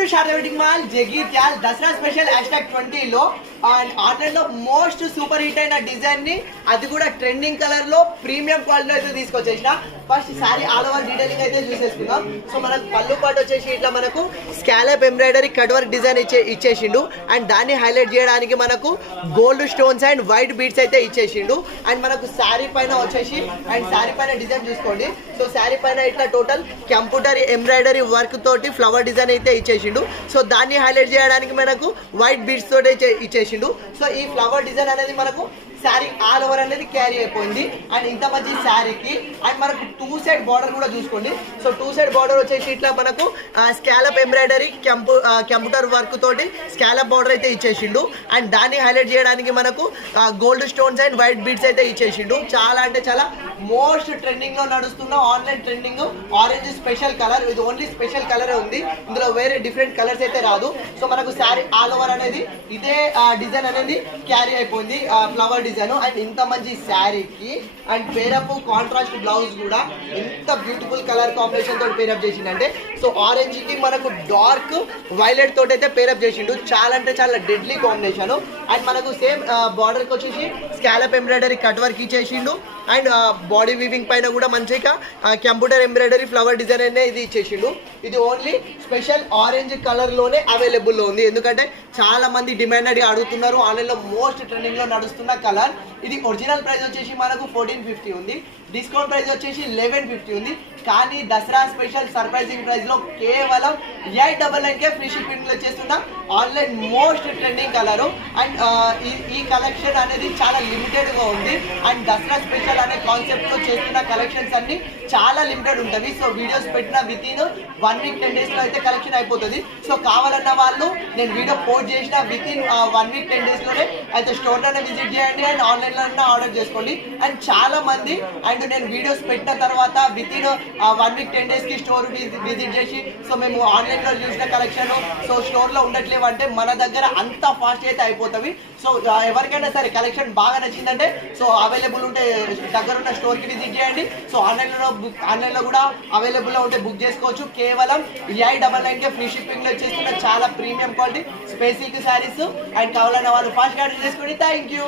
To Sharada Wedding Mall Jagtial Dasara special #20 లో and online లో most super hit అయిన డిజైన్ ని అది కూడా ట్రెండింగ్ కలర్ లో ప్రీమియం క్వాలిటీ అయితే తీసుకొచ్చేసిన. First sari all over detailing అయితే చూసేసుకుందాం. సో మనకు పళ్ళు పాటు వచ్చేసి ఇట్లా మనకు scallop embroidery cut work design ఇచ్చేసిండు అండ్ దాన్ని హైలైట్ చేయడానికి మనకు gold stones and white beads అయితే ఇచ్చేసిండు. అండ్ మనకు శారీ పైన వచ్చేసి అండ్ శారీ పైన డిజైన్ చూసుకోండి. సో శారీ పైన ఇట్లా టోటల్ కంప్యూటర్ ఎంబ్రాయిడరీ వర్క్ తోటి ఫ్లవర్ డిజైన్ అయితే ఇచ్చేసిండు. సో దాన్ని హైలైట్ చేయడానికి మనకు వైట్ బీడ్స్ తోటి ఇచ్చేసిండు. సో ఈ ఫ్లవర్ డిజైన్ అనేది మనకు శారీ ఆల్ ఓవర్ అనేది క్యారీ అయిపోయింది. అండ్ ఇంత మంచి శారీకి అండ్ మనకు 2 సైడ్ బార్డర్ కూడా చూసుకోండి. సో 2 సైడ్ బార్డర్ వచ్చేసి ఇట్లా మనకు స్కాలప్ ఎంబ్రాయిడరీ కంప్యూటర్ వర్క్ తోటి స్కాలప్ బార్డర్ అయితే ఇచ్చేసిండు. అండ్ దాన్ని హైలైట్ చేయడానికి మనకు gold stones and white beads అయితే ఇచ్చేసిండు. చాలా అంటే చాలా మోస్ట్ ట్రెండింగ్ లో నడుస్తున్న online trending orange special colour. ఇది ఓన్లీ స్పెషల్ కలర్ ఉంది, ఇందులో వేరే డిఫరెంట్ కలర్స్ అయితే రాదు. సో మనకు శారీ ఆల్ ఓవర్ అనేది ఇదే డిజైన్ అనేది క్యారీ అయిపోయింది, ఫ్లవర్ డిజైన్. అండ్ ఇంత మంచి శారీకి అండ్ పేరప్ కాంట్రాస్ట్ బ్లౌజ్ కూడా ఎంత బ్యూటిఫుల్ కలర్ కాంబినేషన్ తోటి పేరప్ చేసిండంటే, సో ఆరెంజ్ కి మనకు డార్క్ వైలెట్ తోటి అయితే పేరప్ చేసిండు. చాలా అంటే చాలా డెడ్లీ కాంబినేషన్. అండ్ మనకు సేమ్ బార్డర్ కి వచ్చేసి స్కాలప్ ఎంబ్రాయిడరీ కట్ వర్క్ ఇచ్చేసిండు. అండ్ బాడీ వీవింగ్ పైన కూడా మంచిగా కంప్యూటర్ ఎంబ్రాయిడరీ ఫ్లవర్ డిజైన్ అనేది ఇది ఇచ్చేసిండు. ఇది ఓన్లీ స్పెషల్ ఆరెంజ్ కలర్ లోనే అవైలబుల్ లో ఉంది, ఎందుకంటే చాలా మంది డిమాండ్ అడిగి అడుగుతున్నారు. ఆన్లైన్ లో మోస్ట్ ట్రెండింగ్ లో నడుస్తున్న కలర్. ఇది ఒరిజినల్ ప్రైస్ వచ్చేసి మనకు 1450 ఉంది, డిస్కౌంట్ ప్రైస్ వచ్చేసి 1150 ఉంది. కానీ దసరా స్పెషల్ సర్ప్రైజింగ్ ప్రైస్ లో కేవలం 899కే ఫ్రీ షిప్పింగ్ లో చేస్తున్న online most trending colour. And ఈ కలెక్షన్ అనేది చాలా లిమిటెడ్ గా ఉంది. అండ్ దసరా స్పెషల్ అనే కాన్సెప్ట్ లో చేస్తున్న కలెక్షన్స్ అన్ని చాలా లిమిటెడ్ ఉంటుంది. సో వీడియోస్ పెట్టిన విత్ ఇన్ 1 వీక్ 10 డేస్ లో అయితే కలెక్షన్ అయిపోతుంది. సో కావాలన్న వాళ్ళు నేను వీడియో పోస్ట్ చేసిన విత్ ఇన్ 1 వీక్ 10 డేస్ లోనే అయితే స్టోర్ లోనే విజిట్ చేయండి అండ్ ఆన్లైన్ లో ఆర్డర్ చేసుకోండి. అండ్ చాలా మంది అండ్ నేను వీడియోస్ పెట్టిన తర్వాత విత్ ఇన్ 1 వీక్ 10 డేస్ కి స్టోర్ విజిట్ చేసి సో మేము ఆన్లైన్ లో చూసిన కలెక్షన్ సో స్టోర్ లో ఉండట్లేవు అంటే మన దగ్గర అంత ఫాస్ట్ అయితే అయిపోతుంది. సో ఎవరికైనా సరే కలెక్షన్ బాగా నచ్చిందంటే సో అవైలబుల్ ఉంటే దగ్గర ఉన్న స్టోర్ కి విజిట్ చేయండి. సో ఆన్లైన్ లో కూడా అవైలబుల్ లో ఉంటే బుక్ చేసుకోవచ్చు. కేవలం 899కే ఫ్రీ షిప్పింగ్ లో చేస్తున్న చాలా premium quality specific saris. And కావాలన్న వాళ్ళు ఫాస్ట్ గా ఆర్డర్ చేసుకోండి. Thank you.